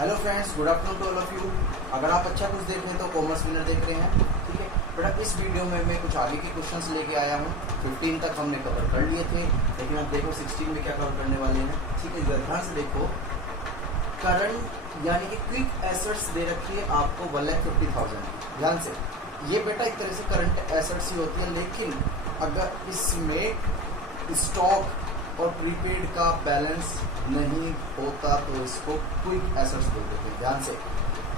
Hello friends, good afternoon to all of you. अगर आप अच्छा कुछ देख रहे हैं तो कॉमर्स विनर देख रहे हैं, ठीक है बेटा। इस वीडियो में मैं कुछ आगे के क्वेश्चंस लेके आया हूँ। 15 तक हमने कवर कर लिए थे, लेकिन अब देखो 16 में क्या कवर करने वाले हैं, ठीक है। ध्यान से देखो, करंट यानी कि क्विक एसेट्स दे रखी है आपको 1,50,000। ध्यान से, ये बेटा एक तरह से करंट एसेट्स ही होती है, लेकिन अगर इसमें स्टॉक और प्रीपेड का बैलेंस नहीं होता तो इसको क्विक एसेट्स बोल देते हैं। ध्यान से,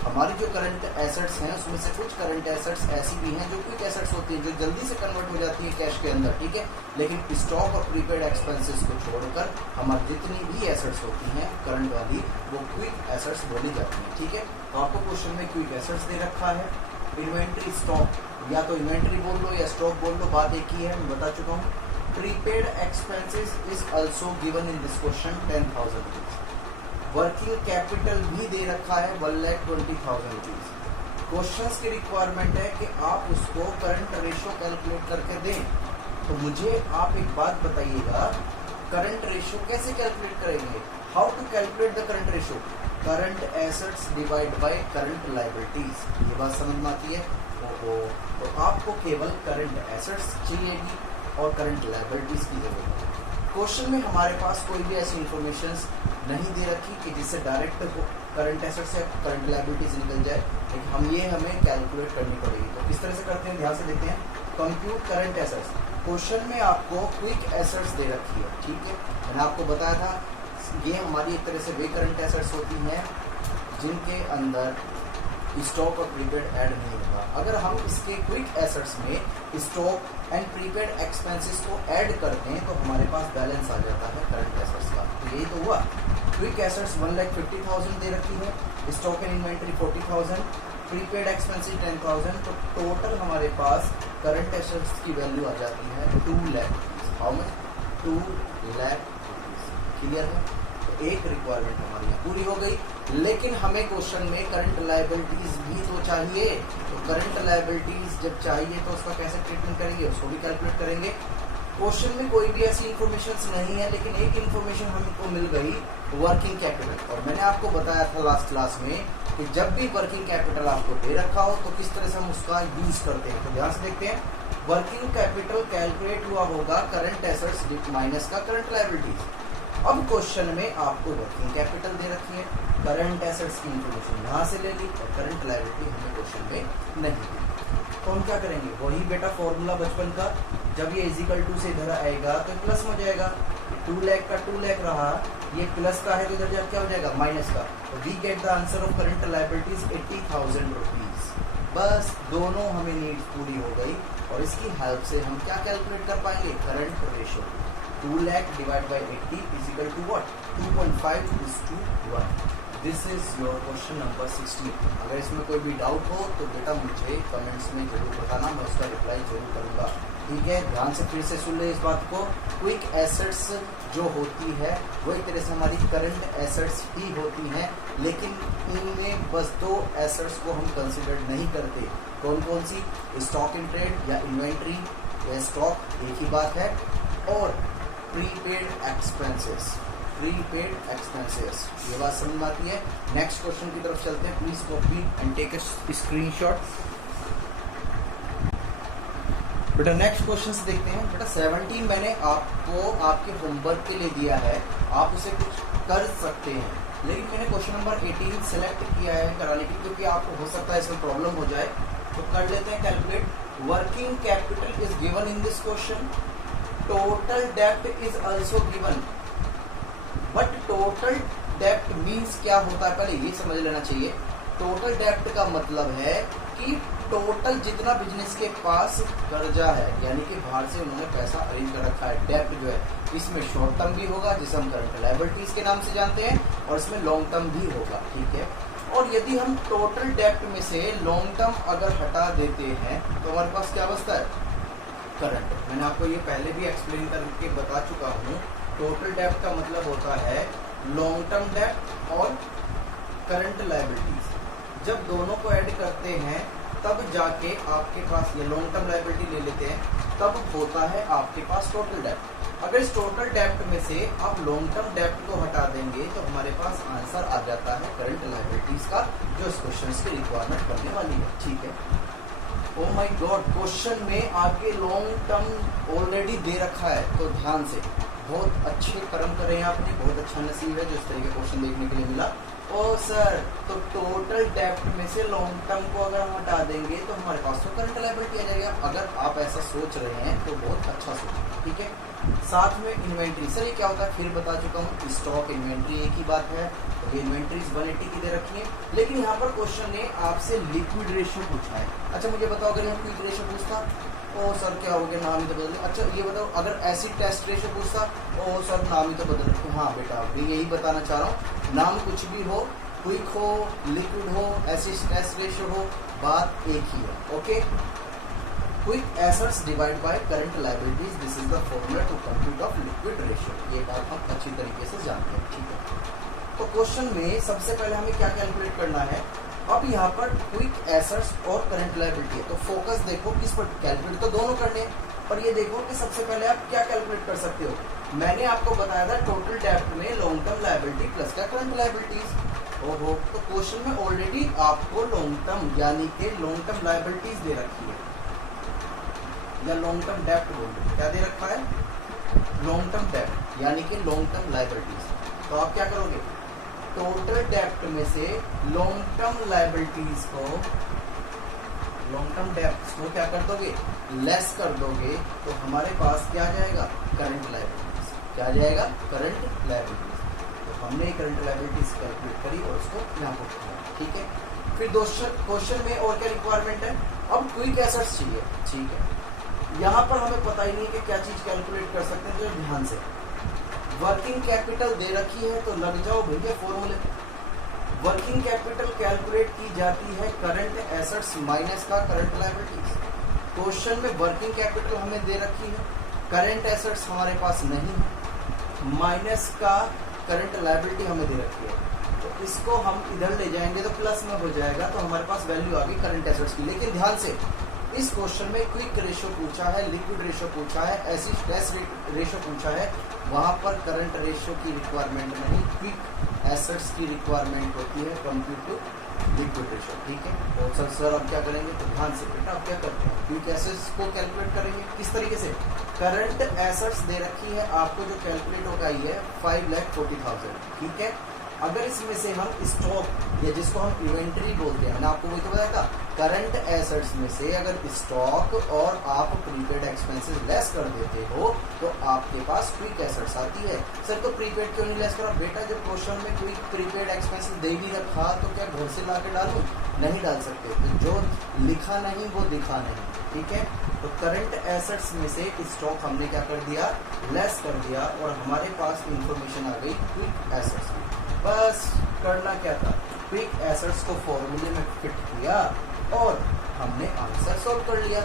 हमारी जो करंट एसेट्स हैं उसमें से कुछ करंट एसेट्स ऐसी भी हैं जो क्विक एसेट्स होती हैं, जो जल्दी से कन्वर्ट हो जाती है कैश के अंदर, ठीक है। लेकिन स्टॉक और प्रीपेड एक्सपेंसेस को छोड़कर हमारी जितनी भी एसेट्स होती हैं करंट वाली, वो क्विक एसेट्स बोली जाती हैं, ठीक है। तो आपको क्वेश्चन में क्विक एसेट्स दे रखा है, इन्वेंट्री स्टॉक, या तो इन्वेंट्री बोल लो या स्टॉक बोल लो, बात एक ही है, मैं बता चुका हूँ। Prepaid expenses is also given in this question 10,000 rupees. Working capital भी दे रखा है 1,20,000 रुपीज। क्वेश्चंस की रिक्वायरमेंट है कि आप उसको करंट रेशो कैलकुलेट करके दें। तो मुझे आप एक बात बताइएगा, करंट रेशो कैसे कैलकुलेट करेंगे? How to calculate the current ratio? Current assets divide by current liabilities. ये बात समझ में आती है? तो आपको केवल करंट एसेट्स चाहिएगी और करंट लायबिलिटीज की जरूरत है। क्वेश्चन में हमारे पास कोई भी ऐसी इंफॉर्मेशन नहीं दे रखी कि जिससे डायरेक्ट करंट एसेट्स से करंट लायबिलिटीज निकल जाए, लेकिन हमें कैलकुलेट करनी पड़ेगी। तो किस तरह से करते हैं, ध्यान से देखते हैं। Compute current assets. क्वेश्चन में आपको क्विक एसेट्स दे रखी है, ठीक है। मैंने आपको बताया था ये हमारी एक तरह से वे करंट एसेट्स होती हैं जिनके अंदर स्टॉक और प्रीपेड ऐड नहीं होता। अगर हम इसके क्विक एसेट्स में स्टॉक एंड प्रीपेड एक्सपेंसेस को ऐड करते हैं तो हमारे पास बैलेंस आ जाता है करंट एसेट्स का। तो यही तो हुआ। क्विक एसेट्स 1,50,000 दे रखी है, stock and inventory 40,000, prepaid expenses 10,000। तो टोटल हमारे पास करंट एसेट्स की वैल्यू आ जाती है 2 lakh rupees. How much? 2 lakh rupees. Clear है? तो एक रिक्वायरमेंट हमारी यहाँ पूरी हो गई, लेकिन हमें क्वेश्चन में करंट लायबिलिटीज भी तो चाहिए। तो करंट लायबिलिटीज जब चाहिए तो उसका कैसे ट्रीटमेंट करेंगे, उसको भी कैलकुलेट करेंगे। क्वेश्चन में कोई भी ऐसी इंफॉर्मेशन नहीं है, लेकिन एक इंफॉर्मेशन हमको मिल गई, वर्किंग कैपिटल। और मैंने आपको बताया था लास्ट क्लास में कि जब भी वर्किंग कैपिटल आपको दे रखा हो तो किस तरह से हम उसका यूज करते हैं। तो ध्यान से देखते हैं, वर्किंग कैपिटल कैलकुलेट हुआ होगा करंट एसेट्स माइनस का करंट लायबिलिटीज। अब क्वेश्चन में आपको वर्किंग कैपिटल दे रखी है, करंट एसेट्स की इंफॉर्मेशन यहाँ से ले ली और करंट लायबिलिटी हमें क्वेश्चन में नहीं दी। तो हम क्या करेंगे, वही बेटा फॉर्मूला बचपन का, जब ये इजिकल टू से इधर आएगा तो प्लस में हो जाएगा। 2 लाख का 2 लाख रहा, ये प्लस का है तो इधर जब क्या हो जाएगा, माइनस का। तो we get the answer of current liabilities 80,000 rupees. बस दोनों हमें नीड्स पूरी हो गई, और इसकी हेल्प से हम क्या कैलकुलेट कर पाएंगे, current ratio. 2 lakh divide by 80 is equal to what, 2.5:1। This is your question number 16। अगर इसमें कोई भी डाउट हो तो बेटा मुझे कमेंट्स में जरूर बताना, मैं उसका रिप्लाई जरूर करूंगा, ठीक है। ध्यान से फिर से सुन ले इस बात को। क्विक एसेट्स जो होती है वो एक तरह से हमारी करंट एसेट्स ही होती हैं, लेकिन इनमें बस 2 एसेट्स को हम कंसिडर नहीं करते। कौन कौन सी? स्टॉक इन ट्रेड या इन्वेंट्री या स्टॉक, एक ही बात है। और प्रीपेड एक्सपेंसेस, प्रीपेड एक्सपेंसेस, ये बात समझ में आती है। नेक्स्ट क्वेश्चन की तरफ चलते हैं। Please copy and take a screenshot. बेटा नेक्स्ट क्वेश्चन से देखते हैं। बेटा 17 मैंने आपको आपके होमवर्क के लिए दिया है, आप उसे कुछ कर सकते हैं, लेकिन मैंने क्वेश्चन नंबर 18 सेलेक्ट किया है कराने की, क्योंकि आपको हो सकता है इसमें प्रॉब्लम हो जाए। तो कर लेते हैं calculate. Working capital is given in this question, total dept is also given, but total dept means क्या होता है पहले ये समझ लेना चाहिए। टोटल डेप्ट का मतलब है कि टोटल जितना बिजनेस के पास कर्जा है, यानी कि बाहर से उन्होंने पैसा अरेंज कर रखा है। डेप्ट जो है इसमें शॉर्ट टर्म भी होगा जिसे हम करंट लायबिलिटीज के नाम से जानते हैं, और इसमें लॉन्ग टर्म भी होगा, ठीक है। और यदि हम टोटल डेप्ट में से लॉन्ग टर्म अगर हटा देते हैं तो हमारे पास क्या बचता है, करंट। मैंने आपको ये पहले भी एक्सप्लेन करके बता चुका हूँ। टोटल डेप्ट का मतलब होता है लॉन्ग टर्म डेप्ट और करंट लायबिलिटीज। जब दोनों को ऐड करते हैं तब जाके आपके पास, ये लॉन्ग टर्म लायबिलिटी ले लेते हैं, तब होता है आपके पास टोटल डेप्ट। अगर इस टोटल डेप्ट में से आप लॉन्ग टर्म डेप्ट को हटा देंगे तो हमारे पास आंसर आ जाता है करंट लायबिलिटीज का, जो इस क्वेश्चन की रिक्वायरमेंट करने वाली है। ठीक है। ओ माय गॉड, क्वेश्चन में आपके लॉन्ग टर्म ऑलरेडी दे रखा है, तो ध्यान से, बहुत अच्छे कर्म करे हैं आपने, बहुत अच्छा नसीब है जो इस तरह के क्वेश्चन देखने के लिए मिला। ओ सर, तो टोटल डेप्ट में से लॉन्ग टर्म को अगर हम हटा देंगे तो हमारे पास तो करंट लायबिलिटी आ जाएगा। अगर आप ऐसा सोच रहे हैं तो बहुत अच्छा सोच, ठीक है। साथ में इन्वेंट्री, सर ये क्या होता है, फिर बता चुका हूँ, स्टॉक इन्वेंट्री एक ही बात है। तो ये इन्वेंट्रीज 180 की दे रखी है, लेकिन यहाँ पर क्वेश्चन ने आपसे लिक्विड रेशियो पूछा है। अच्छा मुझे बताओ, अगर यहाँ क्विक रेशियो पूछता, ओ सर क्या हो गया, नाम ही तो बदल। अच्छा ये बताओ, अगर एसिड टेस्ट रेशियो पूछता, ओ सर नाम ही तो बदल। हाँ बेटा, मैं यही बताना चाह रहा हूँ, नाम कुछ भी हो, क्विक हो, लिक्विड हो, एसिड टेस्ट रेशियो हो, बात एक ही है। Okay, quick assets divide by current liabilities, this is the formula to compute of liquid ratio. ये बात हम अच्छी तरीके से जानते हैं। ठीक है, तो क्वेश्चन में सबसे पहले हमें क्या कैलकुलेट करना है। अब यहाँ पर क्विक एसेट्स और करंट लायबिलिटी है, तो फोकस देखो किस पर, कैलकुलेट तो दोनों करने हैं, पर ये देखो कि सबसे पहले आप क्या कैलकुलेट कर सकते हो। मैंने आपको बताया था टोटल डेप्ट में लॉन्ग टर्म लायबिलिटी प्लस का करंट लायबिलिटीज। ओहो, तो क्वेश्चन में ऑलरेडी आपको लॉन्ग टर्म यानी कि लॉन्ग टर्म लायबिलिटीज दे रखी है, या लॉन्ग टर्म डेप्ट बोलते, क्या दे रखा है, लॉन्ग टर्म डेप्ट यानी कि लॉन्ग टर्म लायबिलिटीज। तो आप क्या करोगे, टोटल डेप्ट में से लॉन्ग टर्म लायबिलिटीज को, लॉन्ग टर्म डेप्ट को क्या कर दोगे, लेस कर दोगे, तो हमारे पास क्या आ जाएगा, करंट लायबिलिटीज। क्या आ जाएगा, करंट लायबिलिटीज। तो हमने करंट लायबिलिटीज कैलकुलेट करी और उसको यहाँ पर किया। ठीक है, फिर क्वेश्चन में और क्या रिक्वायरमेंट है, अब क्विक एसेट्स चाहिए। ठीक है, यहाँ पर हमें पता ही नहीं कि क्या चीज कैलकुलेट कर सकते हैं, तो ध्यान से, वर्किंग कैपिटल दे रखी है तो लग जाओ भैया फॉर्मूले। वर्किंग कैपिटल कैलकुलेट की जाती है करंट एसेट्स माइनस का करंट लायबिलिटीज। क्वेश्चन में वर्किंग कैपिटल हमें दे रखी है, करंट एसेट्स हमारे पास नहीं है, माइनस का करंट लायबिलिटी हमें दे रखी है। तो इसको हम इधर ले जाएंगे तो प्लस में हो जाएगा, तो हमारे पास वैल्यू आ गई करंट एसेट्स की। लेकिन ध्यान से, इस क्वेश्चन में क्विक रेशियो पूछा है, लिक्विड रेशियो पूछा है, एसिड टेस्ट रेशियो पूछा है, वहां पर करंट रेशियो की रिक्वायरमेंट नहीं, क्विक एसेट्स की रिक्वायरमेंट होती है कंप्यूट टू लिक्विड रेशियो। ठीक है, तो सर अब क्या करेंगे, तो ध्यान से बेटा अब क्या करते हैं, क्विक एसेट्स को कैलकुलेट करेंगे किस तरीके से। करंट एसेट्स दे रखी है आपको, जो कैलकुलेट होगा ये 5,40,000। ठीक है, अगर इसमें से हम स्टॉक, या जिसको हम इन्वेंट्री बोलते हैं, मैंने आपको वही तो बताया था, करंट एसेट्स में से अगर स्टॉक और आप प्रीपेड एक्सपेंसेस लेस कर देते हो तो आपके पास क्विक एसेट्स आती है। सर तो प्रीपेड क्यों नहीं लेस करा, बेटा जब क्वेश्चन में क्विक प्रीपेड एक्सपेंसेस दे भी रखा तो क्या घर से ला के डालूं, नहीं डाल सकते, तो जो लिखा नहीं वो दिखा नहीं। ठीक है, तो करंट एसेट्स में से स्टॉक हमने क्या कर दिया, लेस कर दिया, और हमारे पास इंफॉर्मेशन आ गई क्विक एसेट्स की। बस करना क्या था, क्विक एसेट्स को फॉर्मूले में फिट किया और हमने आंसर सॉल्व कर लिया,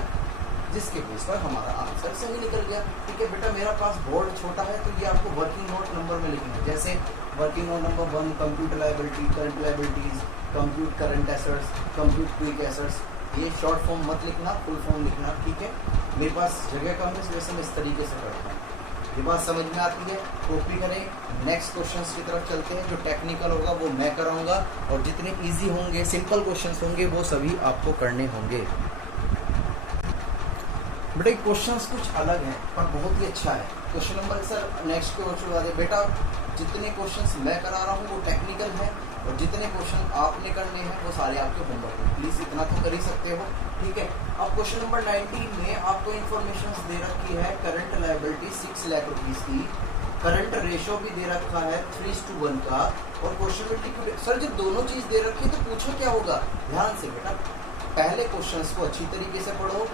जिसके बेस पर हमारा आंसर सही निकल गया। ठीक है बेटा, मेरा पास बोर्ड छोटा है तो ये आपको वर्किंग नोट नंबर में लिखेंगे, जैसे working note number 1 compute liability, current liabilities, compute current assets, compute quick assets. ये शॉर्ट फॉर्म मत लिखना, फुल फॉर्म लिखना। ठीक है, मेरे पास जगह कम है, इस वजह से मैं इस तरीके से करता हूँ। ये बात समझ में आती है, कॉपी करें। नेक्स्ट क्वेश्चंस की तरफ चलते हैं, जो टेक्निकल होगा वो मैं कराऊंगा, और जितने इजी होंगे, सिंपल क्वेश्चंस होंगे, वो सभी आपको करने होंगे। बेटा क्वेश्चंस कुछ अलग हैं पर बहुत ही अच्छा है। Question number, sir next question बता दे बेटा, जितने क्वेश्चंस मैं करा रहा हूँ वो टेक्निकल है, और जितने क्वेश्चन आपने करने हैं वो सारे आपके होमवर्क हैं। प्लीज इतना तो कर ही सकते हो। ठीक है, अब क्वेश्चन नंबर 19 में आपको इन्फॉर्मेशन दे रखी है करंट लायबिलिटी 6 लाख रुपीज की, करंट रेशियो भी दे रखा है 3:1 का, और क्वेश्चन में लिक्विड। सर जब दोनों चीज दे रखी है तो पूछो क्या होगा, ध्यान से बेटा पहले क्वेश्चंस को अच्छी तरीके से पढ़ो,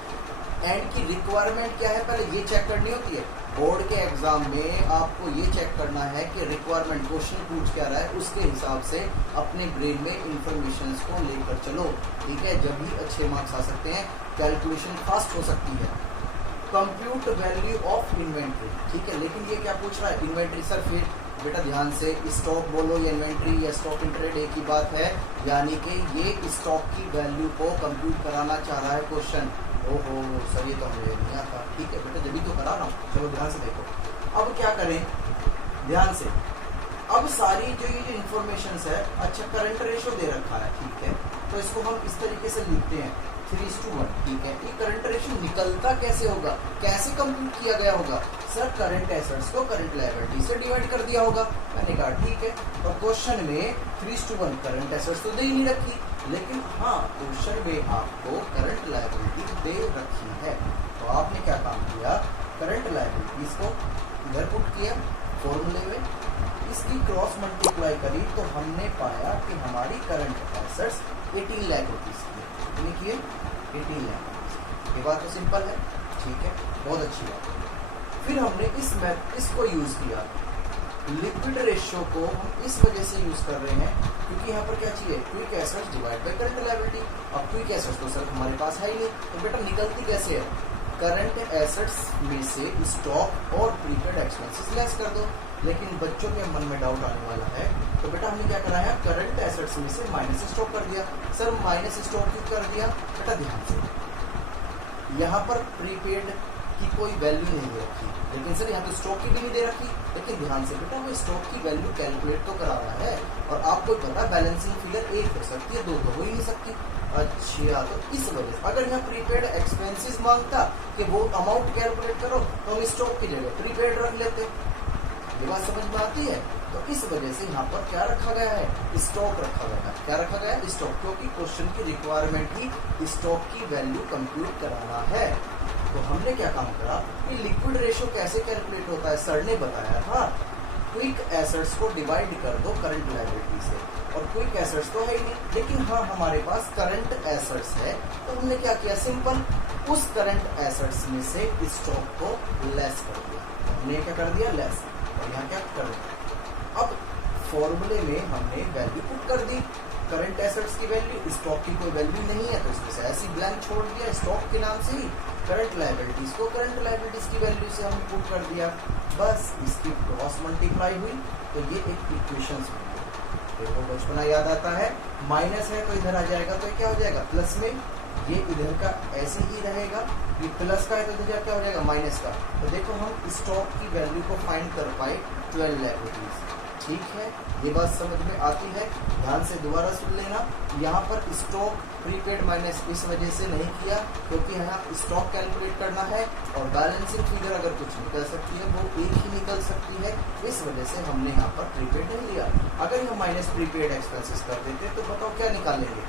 एंड की रिक्वायरमेंट क्या है पहले ये चेक करनी होती है। बोर्ड के एग्जाम में आपको ये चेक करना है कि रिक्वायरमेंट क्वेश्चन पूछ क्या रहा है, उसके हिसाब से अपने ब्रेन में इंफॉर्मेशन को लेकर चलो। ठीक है, जब भी अच्छे मार्क्स आ सकते हैं, कैलकुलेशन फास्ट हो सकती है। कंप्यूट वैल्यू ऑफ इन्वेंट्री, ठीक है, लेकिन ये क्या पूछ रहा है, इन्वेंट्री। सर फिर बेटा ध्यान से, स्टॉक बोलो या इन्वेंट्री या स्टॉक इन ट्रेड एक ही बात है, यानी कि ये स्टॉक की वैल्यू को कंप्यूट कराना चाह रहा है क्वेश्चन। ओहो सर ये तो मुझे नहीं आता। ठीक है बेटा, जब भी तो करा रहा हूँ, चलो ध्यान से देखो। अब क्या करें, ध्यान से, अब सारी जो ये इंफॉर्मेशन है, अच्छा करंट रेशो दे रखा है, ठीक है, तो इसको हम इस तरीके से लिखते हैं 3:1, ठीक है। ये करंट रेशो निकलता कैसे होगा, कैसे कंप्यूट किया गया होगा, सर करंट एसेट्स को करंट लायबिलिटी से डिवाइड कर दिया होगा। मैंने कहा ठीक है, और क्वेश्चन में 3:1 करंट एसेट्स तो दे ही नहीं रखी, लेकिन हाँ क्वेश्चन में आपको करंट लायबिलिटी दे रखी है, तो आपने क्या काम किया, करंट लायबिलिटीज को इधर पुट किया फॉर्मूले में, इसकी क्रॉस मल्टीप्लाई करी तो हमने पाया कि हमारी करंट एसेट्स 18 लाख रुपीज की, कितनी की है, 18 लाख रुपीज। ये बात तो सिंपल है, ठीक है, बहुत अच्छी बात है। फिर हमने इसको यूज किया, लिक्विड रेशियो को हम इस वजह से यूज कर रहे हैं क्योंकि यहाँ पर क्या चाहिए, quick assets divide by current liability. अब क्विक एसेट्स तो सर हमारे पास है ही नहीं, तो बेटा निकलती कैसे है, करंट एसेट्स में से स्टॉक और प्रीपेड एक्सपेंसेस लेस कर दो। लेकिन बच्चों के मन में डाउट आने वाला है, तो बेटा हमने क्या कराया, करंट एसेट्स में से माइनस स्टॉक कर दिया। सर माइनस स्टॉक क्यों कर दिया, बेटा ध्यान से, यहाँ पर प्रीपेड की कोई वैल्यू नहीं दे रखी, लेकिन सर यहाँ तो स्टॉक की भी नहीं दे रखी, लेकिन ध्यान से बेटा वो स्टॉक की वैल्यू कैलकुलेट तो करा रहा है, और आपको पता बैलेंसिंग फिगर एक हो सकती है, दो तो हो ही नहीं सकती। अच्छा, तो इस वजह से अगर यहाँ प्रीपेड एक्सपेंसेस मांगता कि वो अमाउंट कैलकुलेट करो, तो हम स्टॉक की जगह प्रीपेड रख लेते। ये बात समझ में आती है, तो इस वजह से यहाँ पर क्या रखा गया है, स्टॉक रखा गया है। क्या रखा गया है, स्टॉक, क्योंकि क्वेश्चन की रिक्वायरमेंट ही स्टॉक की वैल्यू कंप्यूट कराना है। तो हमने क्या काम करा कि लिक्विड रेशियो कैसे कैलकुलेट होता है, सर ने बताया था, क्विक एसेट्स को डिवाइड कर दो करंट लायबिलिटी से, और क्विक एसेट्स तो है ही नहीं, लेकिन हाँ हमारे पास करंट एसेट्स है, तो हमने क्या किया, सिंपल उस करंट एसेट्स में से स्टॉक को लेस कर दिया। हमने क्या कर दिया, लेस, और यहाँ क्या कर दिया। अब फॉर्मूले में हमने वैल्यू पुट कर दी, करंट एसेट्स की वैल्यू, स्टॉक की कोई वैल्यू नहीं है, तो इसमें से ऐसी ब्लैंक छोड़ दिया स्टॉक के नाम से ही, करंट लायबिलिटीज को करंट लायबिलिटीज की वैल्यू से हमने पुट कर दिया, बस इसकी क्रॉस मल्टीप्लाई हुई, तो ये एक इक्वेशन बन गई। देखो बचपना याद आता है, माइनस है तो इधर आ जाएगा, तो क्या हो जाएगा, प्लस में, ये इधर का ऐसे ही रहेगा, ये प्लस का है तो इधर क्या हो जाएगा, माइनस का। तो देखो हम स्टॉक की वैल्यू को फाइंड कर पाए 12 लाख रुपीज, ठीक है, ये बात समझ में आती है। ध्यान से दोबारा सुन लेना, यहाँ पर स्टॉक प्रीपेड माइनस इस वजह से नहीं किया क्योंकि यहाँ स्टॉक कैलकुलेट करना है, और बैलेंसिंग फिगर अगर कुछ निकल सकती है वो एक ही निकल सकती है, इस वजह से हमने यहाँ पर प्रीपेड नहीं लिया। अगर हम माइनस प्रीपेड एक्सपेंसेस कर देते तो बताओ क्या निकालेंगे,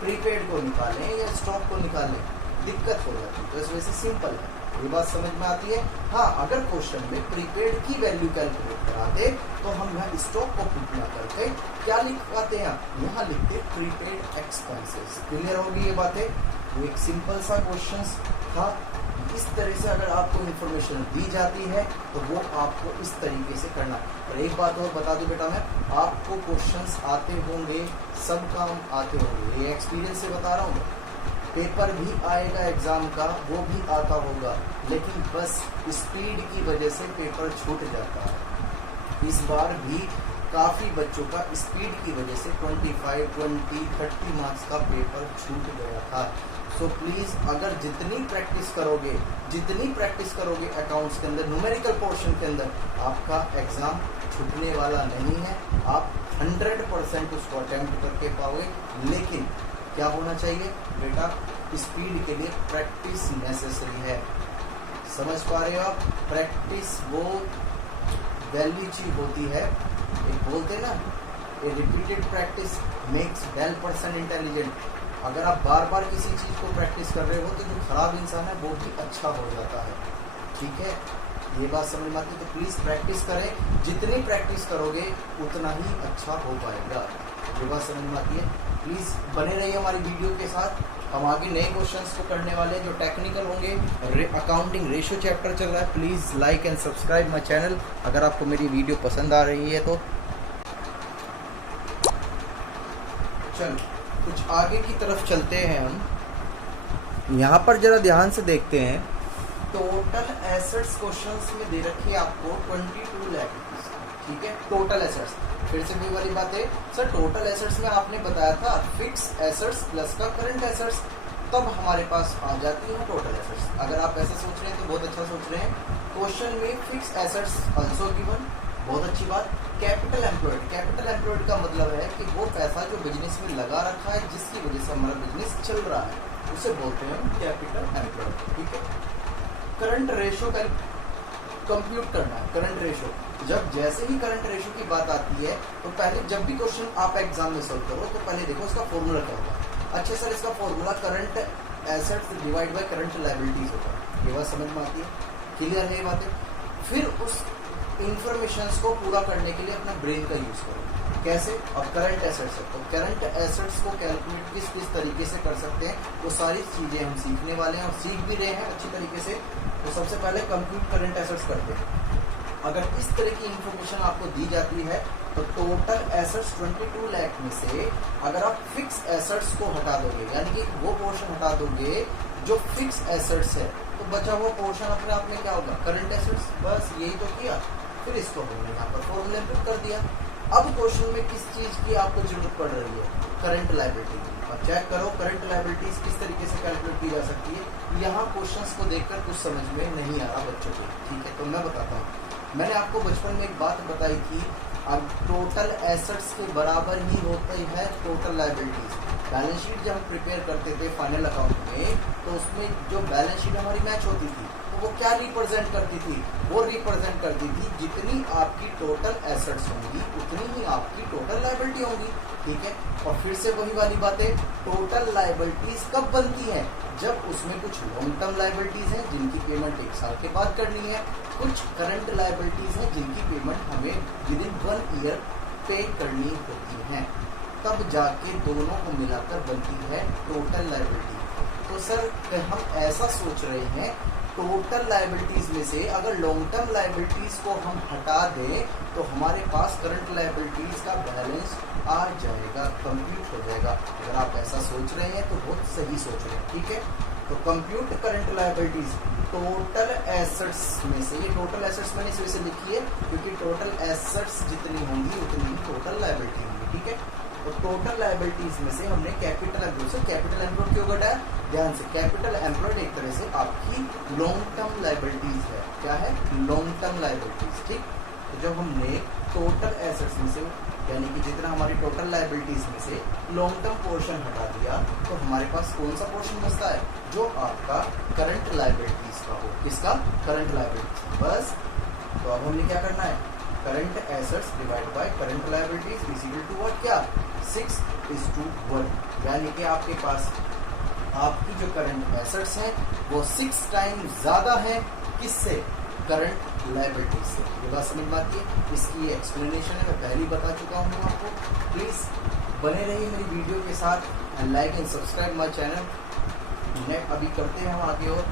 प्रीपेड को निकालें या स्टॉक को निकालें, दिक्कत हो जाती है, तो इस वजह से सिंपल है। ये बात समझ में आती है। हाँ, अगर क्वेश्चन में प्रीपेड की वैल्यू कैलकुलेट कराते तो हम यहाँ स्टॉक को पुट ना करते, क्या लिखवाते हैं, यहाँ लिखते प्रीपेड एक्सपेंसेस। क्लियर होगी ये बातें, वो एक सिंपल सा क्वेश्चन था। इस तरह से अगर आपको इन्फॉर्मेशन दी जाती है तो वो आपको इस तरीके से करना। और एक बात और बता दूं बेटा, मैं आपको क्वेश्चंस आते होंगे, सब काम आते होंगे, ये एक्सपीरियंस से बता रहा हूँ। पेपर भी आएगा एग्जाम का, वो भी आता होगा, लेकिन बस स्पीड की वजह से पेपर छूट जाता है। इस बार भी काफ़ी बच्चों का स्पीड की वजह से 25, 20, 30 मार्क्स का पेपर छूट गया था। सो प्लीज़ अगर जितनी प्रैक्टिस करोगे अकाउंट्स के अंदर, न्यूमेरिकल पोर्शन के अंदर, आपका एग्ज़ाम छूटने वाला नहीं है। आप 100% उसको अटेम्प्ट करके पाओगे, लेकिन क्या होना चाहिए बेटा, स्पीड के लिए प्रैक्टिस नेसेसरी है। समझ पा रहे हो आप, प्रैक्टिस वो वैल्यू चीज होती है, एक बोलते ना, a repeated practice makes well person intelligent. अगर आप बार बार किसी चीज़ को प्रैक्टिस कर रहे हो तो जो खराब इंसान है वो भी अच्छा हो जाता है, ठीक है। ये बात समझ में आती है, तो प्लीज़ प्रैक्टिस करें, जितनी प्रैक्टिस करोगे उतना ही अच्छा हो पाएगा। ये बात समझ में आती है, प्लीज़ बने रहिए हमारी वीडियो के साथ। हम आगे नए क्वेश्चंस को करने वाले हैं जो टेक्निकल होंगे। अकाउंटिंग रेशियो चैप्टर चल रहा है। Please like and subscribe my channel अगर आपको मेरी वीडियो पसंद आ रही है तो। चलो कुछ आगे की तरफ चलते हैं हम। यहाँ पर जरा ध्यान से देखते हैं, टोटल एसेट्स क्वेश्चंस में दे रखी है आपको 22 लाख, ठीक है, टोटल एसेट्स। फिर से भी वाली बात है सर, टोटल एसेट्स में आपने बताया था फिक्स एसेट्स प्लस का करंट एसेट्स, तब हमारे पास आ जाती है टोटल एसेट्स। अगर आप ऐसा सोच रहे हैं तो बहुत अच्छा सोच रहे हैं, क्वेश्चन में फिक्स एसेट्स आल्सो गिवन, बहुत अच्छी बात। कैपिटल एम्प्लॉयड, कैपिटल एम्प्लॉयड का मतलब है कि वो पैसा जो बिजनेस में लगा रखा है जिसकी वजह से हमारा बिजनेस चल रहा है, उसे बोलते हैं हम कैपिटल एम्प्लॉयड, ठीक है। करंट रेशो का कंप्यूट करना है, करंट रेशो। जब जैसे ही करंट रेशो की बात आती है तो पहले जब भी क्वेश्चन आप एग्जाम में सॉल्व करो तो पहले देखो इसका फॉर्मूला क्या होगा। अच्छा सर, इसका formula current assets divide by current liabilities होगा, ये बात समझ में आती है, क्लियर है ये बातें। फिर उस इंफॉर्मेशंस को पूरा करने के लिए अपना ब्रेन का यूज करो। कैसे? अब करंट एसेट्स है तो करंट एसेट्स को कैलकुलेट किस किस तरीके से कर सकते हैं, वो सारी चीजें हम सीखने वाले हैं और सीख भी रहे हैं अच्छी तरीके से। तो सबसे पहले कंप्यूट करंट एसेट्स करते हैं। अगर इस तरह की इंफॉर्मेशन आपको दी जाती है तो टोटल एसेट्स 22 लाख में से अगर आप फिक्स एसेट्स को हटा दोगे, यानी कि वो पोर्शन हटा दोगे जो फिक्स एसेट्स है, तो बचा हुआ पोर्शन अपने आप में क्या होगा? Current assets. बस यही तो किया। फिर इसको हमने यहाँ पर फॉर्मूले में कर दिया। अब क्वेश्चन में किस चीज की आपको जरूरत पड़ रही है? करंट लायबिलिटी की। अब चेक करो करंट लायबिलिटीज किस तरीके से कैलकुलेट की जा सकती है। यहाँ क्वेश्चंस को देखकर कुछ समझ में नहीं आ रहा बच्चों को, ठीक है, तो मैं बताता हूँ। मैंने आपको बचपन में एक बात बताई थी, अब टोटल एसेट्स के बराबर ही होती है टोटल लायबिलिटीज। बैलेंस शीट जब हम प्रिपेयर करते थे फाइनल अकाउंट में, तो उसमें जो बैलेंस शीट हमारी मैच होती थी तो वो क्या रिप्रेजेंट करती थी? वो रिप्रेजेंट करती थी जितनी आपकी टोटल एसेट्स होंगी उतनी ही आपकी टोटल लायबिलिटी होंगी, ठीक है। और फिर से वही वाली बातें, टोटल लायबिलिटीज कब बनती हैं? जब उसमें कुछ लॉन्ग टर्म लायबिलिटीज हैं जिनकी पेमेंट 1 साल के बाद करनी है, कुछ करंट लायबिलिटीज हैं जिनकी पेमेंट हमें विद इन 1 ईयर पे करनी होती है, तब जाके दोनों को मिलाकर बनती है टोटल लायबिलिटी। तो सर हम ऐसा सोच रहे हैं टोटल लायबिलिटीज में से अगर लॉन्ग टर्म लायबिलिटीज को हम हटा दें तो हमारे पास करंट लायबिलिटीज का बैलेंस आ जाएगा, कंप्यूट हो जाएगा। अगर आप ऐसा सोच रहे हैं तो बहुत सही सोच रहे हैं, ठीक है। तो compute current liabilities total assets में से, ये टोटल एसेट्स मैंने इस वजह से लिखी है क्योंकि टोटल एसेट्स जितनी होंगी उतनी ही टोटल लायबिलिटी होंगी, ठीक है। तो टोटल लायबिलिटीज में से हमने कैपिटल एम्प्लॉयड से कैपिटल एम्प्लॉयड क्यों घटाया? ध्यान से, कैपिटल एम्प्लॉयड एक तरह से आपकी लॉन्ग टर्म लायबिलिटीज है। क्या है? लॉन्ग टर्म लायबिलिटीज, ठीक। तो जब हमने टोटल एसेट्स में से यानी कि जितना हमारी टोटल लायबिलिटीज में से लॉन्ग टर्म पोर्शन हटा दिया तो हमारे पास कौन सा पोर्शन बचता है? जो आपका करंट लायबिलिटीज का हो। किसका? Current liabilities. बस तो अब हमने क्या करना है? Current assets divide by current liabilities is equal to what? क्या? 6:1, यानी कि आपके पास आपकी जो करंट एसेट्स हैं वो 6 टाइम्स ज्यादा है किससे? करंट लायबिलिटीज से। ये बात समझ में आती है? इसकी एक्सप्लेनेशन है, मैं पहले ही बता चुका हूँ आपको। प्लीज बने रहिए मेरी वीडियो के साथ and like and subscribe my channel. अभी करते हैं हम आगे। और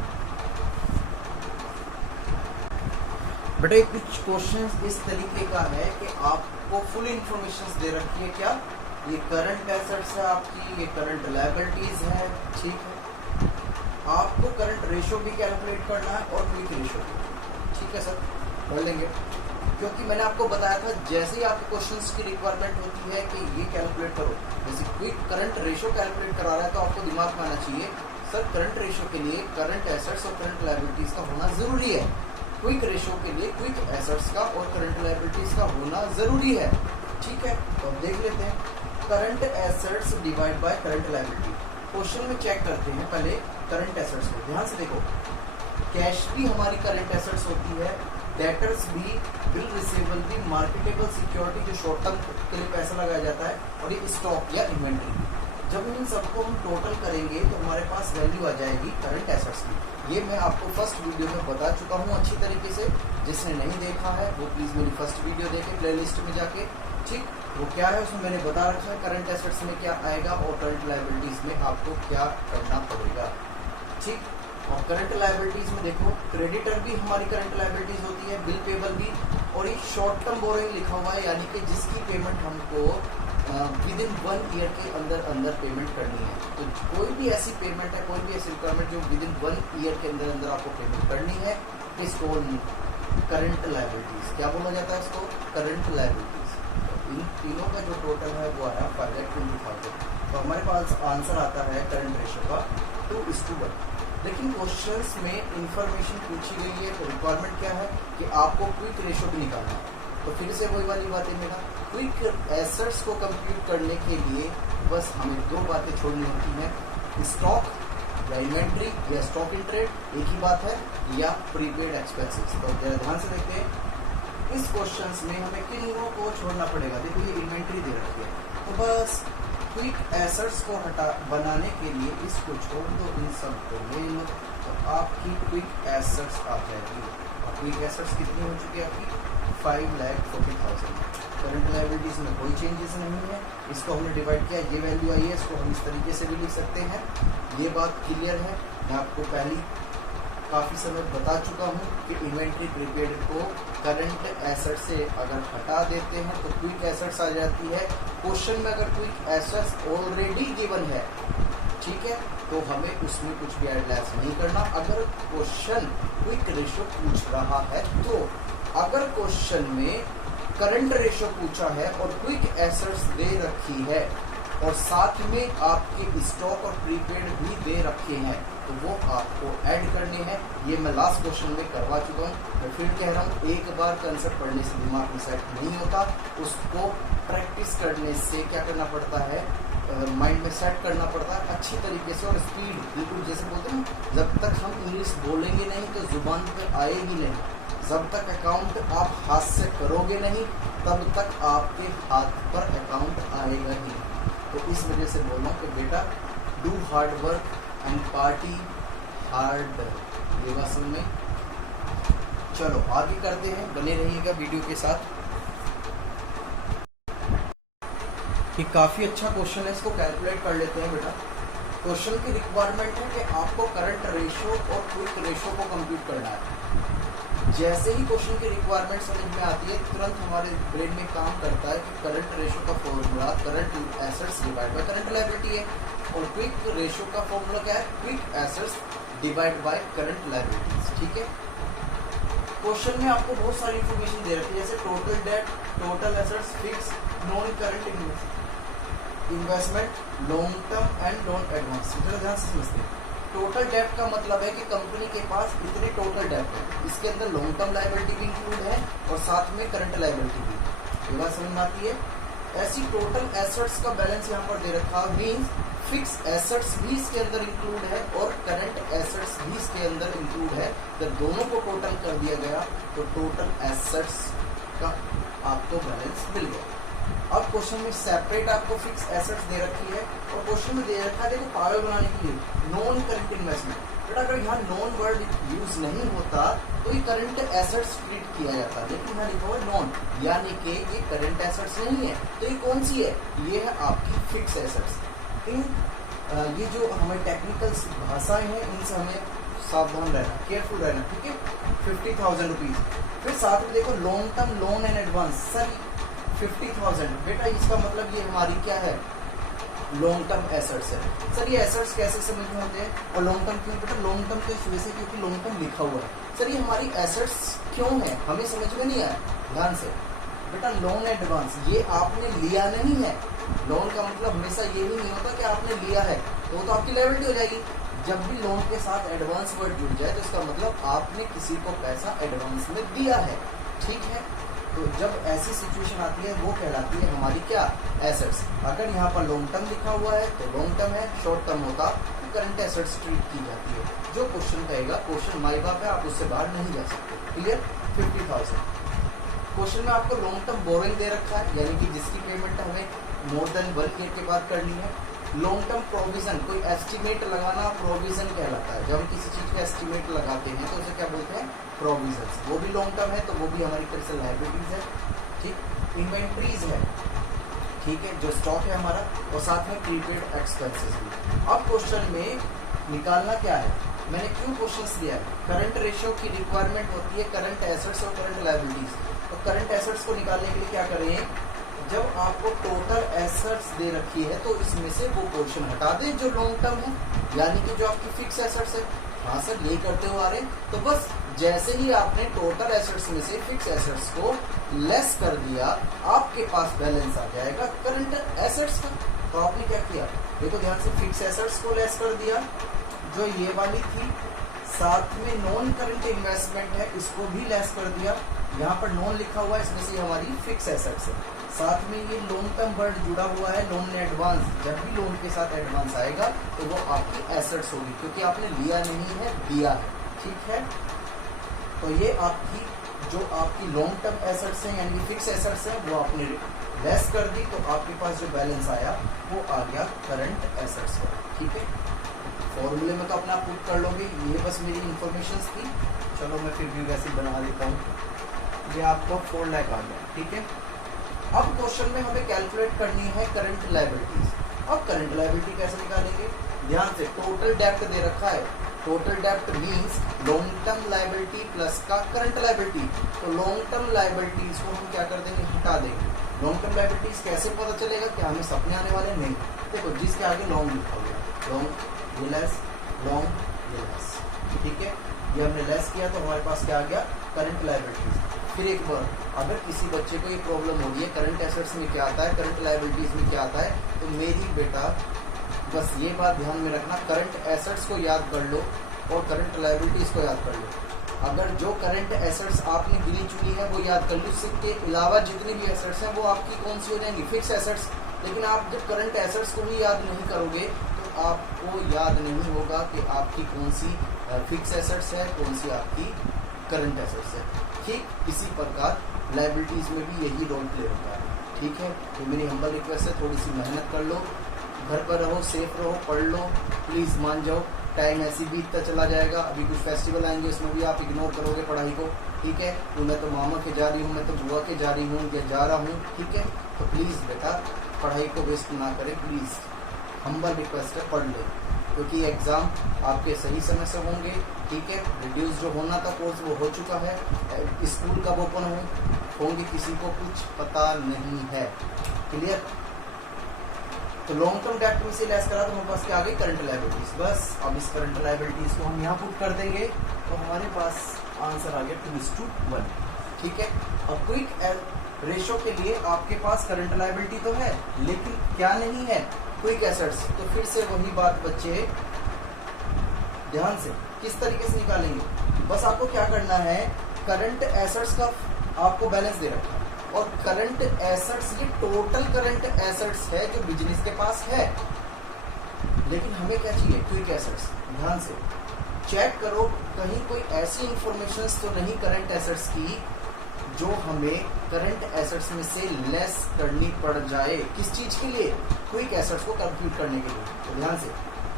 बेटे कुछ क्वेश्चंस इस तरीके का है कि आपको फुल इंफॉर्मेशन दे रखी है। क्या? ये करंट एसेट्स है आपकी, ये करंट लायबिलिटीज है, ठीक है। आपको करंट रेशो भी कैलकुलेट करना है और क्विक रेशो भी, ठीक है सर, कर लेंगे। क्योंकि मैंने आपको बताया था जैसे ही आपके क्वेश्चंस की रिक्वायरमेंट होती है कि ये कैलकुलेट करो, जैसे क्विक करंट रेशो कैलकुलेट करा रहा है तो आपको दिमाग में आना चाहिए सर करंट रेशो के लिए करंट एसेट्स और करंट लायबिलिटीज का होना जरूरी है, क्विक रेशो के लिए क्विक एसेट्स का और करंट लायबिलिटीज का होना जरूरी है, ठीक है। तो अब देख लेते हैं current assets divide by current liability. Question में चेक करते हैं पहले करंट एसेट्स को। ध्यान से देखो, कैश भी हमारी करंट एसेट्स होती है, डेटर्स भी, बिल रिसीवेबल भी, मार्केटेबल सिक्योरिटी जो शॉर्ट टर्म के लिए पैसा लगाया जाता है, और ये स्टॉक या इन्वेंट्री भी। जब इन सबको हम टोटल करेंगे तो हमारे पास वैल्यू आ जाएगी करंट एसेट्स की। ये मैं आपको फर्स्ट वीडियो में बता चुका हूँ अच्छी तरीके से। जिसने नहीं देखा है वो प्लीज मेरी फर्स्ट वीडियो देखे प्लेलिस्ट में जाके, ठीक। वो क्या है उसमें मैंने बता रखा है करंट एसेट्स में क्या आएगा और करंट लायबिलिटीज में आपको क्या करना पड़ेगा, ठीक। और करंट लायबिलिटीज में देखो क्रेडिटर भी हमारी करंट लायबिलिटीज होती है, बिल पेबल भी, और ये शॉर्ट टर्म बोरोइंग लिखा हुआ है यानी कि जिसकी पेमेंट हमको विद इन 1 ईयर के अंदर अंदर पेमेंट करनी है। तो कोई भी ऐसी पेमेंट है, कोई भी ऐसी रिक्वायरमेंट जो विद इन 1 ईयर के अंदर अंदर आपको पेमेंट करनी है, इसको करंट लायबिलिटीज क्या बोला जाता है? इसको करंट लायबिलिटीज। इन तीनों का जो टोटल है वो आया 5,20,000। तो हमारे पास आंसर आता है करंट रेशो का 2:1। लेकिन क्वेश्चंस में इंफॉर्मेशन पूछी गई है तो रिक्वायरमेंट क्या है कि आपको क्विक रेशो भी निकालना है। तो फिर से वही वाली बातें मेरा क्विक एसेट्स को कंप्यूट करने के लिए बस हमें दो बातें छोड़नी होती हैं, स्टॉक या इन्वेंट्री या स्टॉक इन ट्रेड एक ही बात है, या प्रीपेड एक्सपेंसेस। तो जरा ध्यान से देखते हैं इस क्वेश्चंस में हमें किन लोगों को छोड़ना पड़ेगा। देखो ये इन्वेंट्री दे रखी है, तो बस क्विक एसेट्स को बनाने के लिए इसको छोड़ दो, इन सब को ले लो, तो आपकी क्विक एसेट्स आ जाएगी। और क्विक एसेट्स कितनी हो चुकी है आपकी 5,40,000। करंट लायबिलिटीज में कोई चेंजेस नहीं है, इसको हमने डिवाइड किया, ये वैल्यू आई है, इसको हम इस तरीके से भी लिख सकते हैं। ये बात क्लियर है, मैं आपको पहली काफ़ी समय बता चुका हूँ कि इन्वेंट्री प्रीपेड को करंट एसेट से अगर हटा देते हैं तो क्विक एसेट्स आ जाती है। क्वेश्चन में अगर क्विक एसेट्स ऑलरेडी गिवन है, ठीक है, तो हमें उसमें कुछ भी एडलैस नहीं करना। अगर क्वेश्चन क्विक रेशो पूछ रहा है तो अगर क्वेश्चन में करंट रेशो पूछा है और क्विक एसेट्स दे रखी है और साथ में आपके स्टॉक और प्रीपेड भी दे रखे हैं तो वो आपको ऐड करने हैं। ये मैं लास्ट क्वेश्चन में करवा चुका हूँ। मैं फिर कह रहा हूँ, एक बार कंसेप्ट पढ़ने से दिमाग में सेट नहीं होता, उसको प्रैक्टिस करने से क्या करना पड़ता है, माइंड में सेट करना पड़ता है अच्छी तरीके से। और स्पीड बिल्कुल जैसे बोलते हैं, जब तक हम इंग्लिश बोलेंगे नहीं तो जुबान पे आएगी नहीं, जब तक अकाउंट आप हाथ से करोगे नहीं तब तक आपके हाथ पर अकाउंट आएगा ही। तो इस वजह से बोल रहा हूँ कि बेटा do hard work and party hard, ये बात समझ में। चलो आगे करते हैं, बने रहिएगा वीडियो के साथ। ये काफ़ी अच्छा क्वेश्चन है, इसको कैलकुलेट कर लेते हैं बेटा। क्वेश्चन की रिक्वायरमेंट है कि आपको करंट रेशो और क्विक रेशो को कंप्यूट करना है। जैसे ही क्वेश्चन की रिक्वायरमेंट समझ में आती है तुरंत हमारे ब्रेन में काम करता है कि करंट रेशो का formula current assets divide by current liability है और क्विक रेशो का फॉर्मूला क्या है, quick assets divide by current liabilities. ठीक है, क्वेश्चन में आपको बहुत सारी इंफॉर्मेशन दे रखी है, जैसे total date, total assets, fix, non current investment, long term and loan advance. जरा ध्यान से समझते हैं। टोटल डेट का मतलब है कि कंपनी के पास इतने टोटल डेट है, इसके अंदर लॉन्ग टर्म लायबिलिटी भी इंक्लूड है और साथ में करंट लायबिलिटी भी। ये बात समझ में आती है। ऐसी टोटल एसेट्स का बैलेंस यहाँ पर दे रखा है, मीन्स फिक्स एसेट्स भी इसके अंदर इंक्लूड है और करंट एसेट्स भी इसके अंदर इंक्लूड है। जब दोनों को टोटल कर दिया गया तो टोटल एसेट्स का आपको बैलेंस मिल गया। अब क्वेश्चन में सेपरेट आपको फिक्स एसेट्स दे रखी है और क्वेश्चन में दे रखा है, देखो पागल बनाने के लिए नॉन करंट इन्वेस्टमेंट। बट अगर यहाँ नॉन वर्ड यूज नहीं होता तो ये करंट एसेट्स ट्रीट किया जाता है, लेकिन यहाँ लिखा हुआ नॉन, यानी कि ये करंट एसेट्स नहीं है। तो ये कौन सी है, ये है आपकी फिक्स एसेट्स। इन ये जो हमारी टेक्निकल भाषाएं हैं इनसे हमें सावधान रहना, केयरफुल रहना, ठीक है। 50,000 रुपीज। फिर साथ में देखो long term loan and advance, sir 50,000 बेटा, इसका मतलब ये हमारी क्या है, लॉन्ग टर्म एसेट्स है। सर ये एसेट्स कैसे समझ में होते हैं और लॉन्ग टर्म क्यों, बेटा लॉन्ग टर्म तो इस वजह से क्योंकि लॉन्ग टर्म लिखा हुआ है। सर ये हमारी एसेट्स क्यों है, हमें समझ में नहीं आया, ध्यान से बेटा। लोन एडवांस ये आपने लिया नहीं है, लोन का मतलब हमेशा ये ही नहीं होता कि आपने लिया है तो वो तो आपकी लायबिलिटी हो जाएगी। जब भी लोन के साथ एडवांस वर्ड जुड़ जाए तो इसका मतलब आपने किसी को पैसा एडवांस में दिया है, ठीक है। तो जब ऐसी सिचुएशन आती है वो कहलाती है हमारी क्या, एसेट्स। अगर यहाँ पर लॉन्ग टर्म लिखा हुआ है तो लॉन्ग टर्म है, शॉर्ट टर्म होता तो करंट एसेट्स ट्रीट की जाती है। जो क्वेश्चन कहेगा, क्वेश्चन माई बाप है, आप उससे बाहर नहीं जा सकते, क्लियर। 50,000 क्वेश्चन में आपको लॉन्ग टर्म बोरिंग दे रखा है, यानी कि जिसकी पेमेंट हमें मोर देन 1 ईयर के बाद करनी है। लॉन्ग टर्म प्रोविजन, कोई एस्टिमेट लगाना प्रोविजन कहलाता है। जब हम किसी चीज़ का एस्टिमेट लगाते हैं तो उसे क्या बोलते हैं, प्रोविजन। वो भी लॉन्ग टर्म है तो वो भी हमारी तरफ से लायबिलिटीज है, ठीक। इन्वेंट्रीज है, ठीक है, जो स्टॉक है हमारा, और साथ में प्रीपेड एक्सपेंसेस भी। अब क्वेश्चन में निकालना क्या है, मैंने क्यों क्वेश्चन दिया है, करंट रेशियो की रिक्वायरमेंट होती है करंट एसेट्स और करंट लायबिलिटीज। तो करंट एसेट्स को निकालने के लिए क्या करें, जब आपको टोटल एसेट्स दे रखी है तो इसमें से वो पोर्शन हटा दें जो लॉन्ग टर्म है, यानी कि जो आपकी फिक्स एसेट्स है। हाँ सर यही करते हुए आ रहे हैं। तो बस जैसे ही आपने टोटल एसेट्स में से फिक्स एसेट्स को लेस कर दिया, आपके पास बैलेंस आ जाएगा करंट एसेट्स का। तो आपने क्या किया, देखो ध्यान से, फिक्स एसेट्स को लेस कर दिया, जो ये वाली थी, साथ में नॉन करंट इन्वेस्टमेंट है, इसको भी लेस कर दिया। यहाँ पर नॉन लिखा हुआ है, इसमें से हमारी फिक्स एसेट्स है। साथ में ये लॉन्ग टर्म वर्ड जुड़ा हुआ है, लोन एडवांस। जब भी लोन के साथ एडवांस आएगा तो वो आपकी एसेट्स होगी, क्योंकि आपने लिया नहीं है, दिया है। ठीक है, तो ये आपकी जो आपकी लॉन्ग टर्म एसेट्स हैं यानी कि फिक्स एसेट्स हैं, वो आपने लेस कर दी, तो आपके पास जो बैलेंस आया वो आ गया करंट एसेट्स का। ठीक है, फॉर्मूले में तो अपना आप पुट कर लोगे, ये बस मेरी इंफॉर्मेशन थी। चलो मैं फिर भी वैसे बना देता हूँ। ये आपका 4 लाख आ गया। ठीक है, अब क्वेश्चन में हमें कैलकुलेट करनी है करंट लायबिलिटीज। अब करंट लायबिलिटी कैसे निकालेंगे? ध्यान से, टोटल डेप्ट दे रखा है। टोटल डेप्ट means long term liability plus का करंट लायबिलिटी। तो लॉन्ग टर्म लायबिलिटीज को हम क्या कर देंगे? हटा देंगे। लॉन्ग टर्म लायबिलिटीज कैसे पता चलेगा कि हमें सपने आने वाले? नहीं, देखो जिसके आगे लॉन्ग लिखा हुआ है, लॉन्ग ये लेस, लॉन्ग ये लेस। ठीक है, ये हमने लेस किया तो हमारे पास क्या आ गया? Current liabilities. फिर एक बार, अगर किसी बच्चे को ये प्रॉब्लम हो रही है करंट एसेट्स में क्या आता है, करंट लायबिलिटीज में क्या आता है, तो मेरी बेटा बस ये बात ध्यान में रखना, करंट एसेट्स को याद कर लो और करंट लायबिलिटीज को याद कर लो। अगर जो करंट एसेट्स आपने गिनी चुनी है वो याद कर लो, इसके अलावा जितनी भी एसेट्स हैं वो आपकी कौन सी हो जाएंगी? Fix assets. लेकिन आप जब करंट एसेट्स को भी याद नहीं करोगे तो आपको याद नहीं होगा कि आपकी कौन सी फिक्स एसेट्स है, कौन सी आपकी करंट एसेट्स है। ठीक इसी प्रकार लायबिलिटीज में भी यही रोल प्ले होता है। ठीक है, तो मेरी हम्बल रिक्वेस्ट है, थोड़ी सी मेहनत कर लो, घर पर रहो, सेफ रहो, पढ़ लो, प्लीज़ मान जाओ। टाइम ऐसे बीतता चला जाएगा, अभी कुछ फेस्टिवल आएंगे उसमें भी आप इग्नोर करोगे पढ़ाई को। ठीक है, तो मैं तो मामा के जा रही हूँ, मैं तो बुआ के जा रही हूँ या जा रहा हूँ। ठीक है, तो प्लीज़ बेटा पढ़ाई को वेस्ट ना करें, प्लीज़ हम्बल रिक्वेस्ट है, पढ़ लो, क्योंकि एग्ज़ाम आपके सही समय से होंगे। ठीक है, रिड्यूस जो होना था कोर्स वो हो चुका है, स्कूल कब ओपन होंगे किसी को कुछ पता नहीं है। क्लियर? तो लॉन्ग टर्म डेप्ट में से लेस करा तो हमारे पास क्या आ गई? Current liabilities. बस अब इस करंट लायबिलिटीज को हम यहाँ पुट कर देंगे तो हमारे पास आंसर आ गया 2:1। ठीक है, अब क्विक रेशो के लिए आपके पास करंट लायबिलिटी तो है लेकिन क्या नहीं है? Quick assets. तो फिर से वही बात बच्चे, ध्यान से किस तरीके से निकालेंगे? बस आपको क्या करना है, करंट एसेट्स का आपको बैलेंस दे रखा है और करंट एसेट्स ये टोटल करंट एसेट्स है जो बिजनेस के पास है, लेकिन हमें क्या चाहिए? Quick assets. ध्यान से चेक करो कहीं कोई ऐसी इंफॉर्मेशन तो नहीं करंट एसेट्स की जो हमें करंट एसेट्स में से लेस करनी पड़ जाए। किस चीज के लिए? क्विक एसेट्स को कंप्यूट करने के लिए। तो ध्यान से,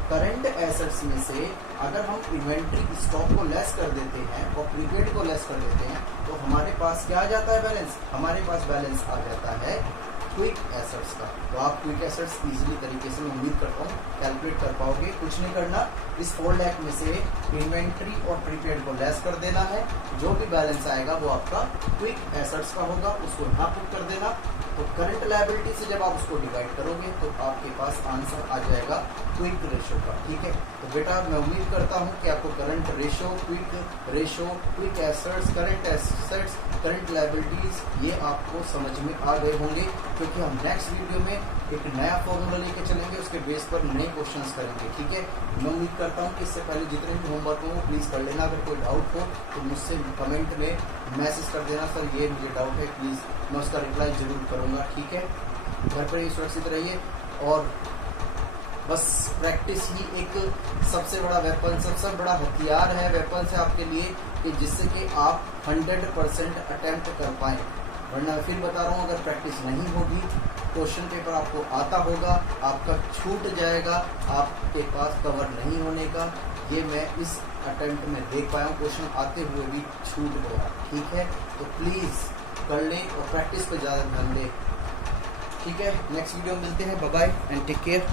करंट एसेट्स में से अगर हम इन्वेंट्री स्टॉक को लेस कर देते हैं और प्रीपेड को लेस कर देते हैं तो हमारे पास क्या आ जाता है? बैलेंस। हमारे पास बैलेंस आ जाता है क्विक एसेट्स का। तो आप क्विक एसेट्स इजीली तरीके से मैं उम्मीद करता हूँ कैलकुलेट कर पाओगे। कुछ नहीं करना, इस 4 लाख में से इन्वेंट्री और प्रीपेड को लेस कर देना है, जो भी बैलेंस आएगा वो आपका क्विक एसेट्स का होगा, उसको यहाँ पुट कर देना। तो करंट लायबिलिटी से जब आप उसको डिवाइड करोगे तो आपके पास आंसर आ जाएगा क्विक रेशो का। ठीक है, तो बेटा मैं उम्मीद करता हूँ कि आपको current ratio, quick assets, current assets, current liabilities ये आपको समझ में आ गए होंगे, क्योंकि हम नेक्स्ट वीडियो में एक नया फॉर्मूला लेके चलेंगे, उसके बेस पर नए क्वेश्चंस करेंगे। ठीक है, मैं उम्मीद करता हूँ कि इससे पहले जितने भी होमवर्क हो प्लीज़ कर लेना। अगर कोई डाउट हो तो मुझसे कमेंट में मैसेज कर देना, सर ये मुझे डाउट है, प्लीज़ मैं उसका रिप्लाई जरूर करूँगा। ठीक है, घर पर ही सुरक्षित रहिए और बस प्रैक्टिस ही एक सबसे बड़ा वेपन, सबसे बड़ा हथियार है, वेपन है आपके लिए कि जिससे कि आप 100% अटेम्प्ट कर पाएँ। वरना फिर बता रहा हूँ, अगर प्रैक्टिस नहीं होगी, क्वेश्चन पेपर आपको आता होगा, आपका छूट जाएगा, आपके पास कवर नहीं होने का। ये मैं इस अटेम्प्ट में देख पाया हूँ, क्वेश्चन आते हुए भी छूट गया। ठीक है, तो प्लीज़ कर लें और प्रैक्टिस पर ज़्यादा ध्यान दें। ठीक है, नेक्स्ट वीडियो में मिलते हैं। Bye bye and take care.